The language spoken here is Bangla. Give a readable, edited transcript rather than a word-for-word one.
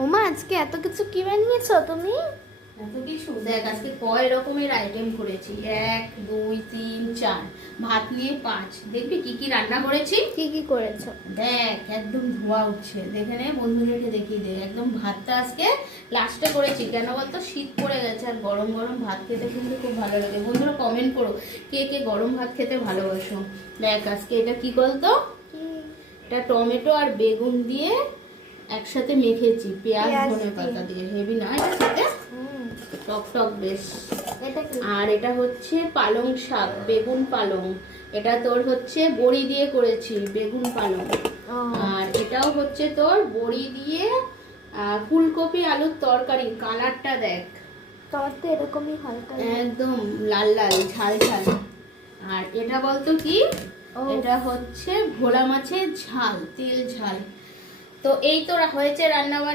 ওমা আজকে এত কিছু কি বানিয়েছো তুমি? এত কিছু দেখ, আজকে কয় রকমের আইটেম করেছি। 1 2 3 4, ভাত নিয়ে 5। দেখবি কি কি রান্না করেছি। কি কি করেছো? দেখ একদম ধোয়া উঠছে, দেখে নে, বন্ধুদেরকে দেখিয়ে দে। একদম ভাতটা আজকে লাস্টে করেছি, কেন বলতো শীত পড়ে গেছে আর গরম গরম ভাত খেতে কিন্তু খুব ভালো লাগে। বন্ধুরা কমেন্ট করো কে কে গরম ভাত খেতে ভালোবাসো। দেখ আজকে এটা কি বলতো, এটা টমেটো আর বেগুন দিয়ে একসাথে মেখেছি, পেঁয়াজ ধনে পাতা দিয়ে। হেভি না এটা খেতে? টক টক বেশ। এটা কি? আর এটা হচ্ছে পালং শাক, বেগুন পালং। এটা তোর হচ্ছে বড়ি দিয়ে করেছি, বেগুন পালং। আর এটাও হচ্ছে তোর বড়ি দিয়ে ফুলকপি আলুর তরকারি। কালারটা দেখ, তোর তো এরকমই হালকা একদম লাল লাল ঝাল ঝাল। আর এটা বলতো কি, এটা হচ্ছে ভোলা মাছের ঝাল, তেল ঝাল। তো এই তো হয়েছে রান্না বান্না।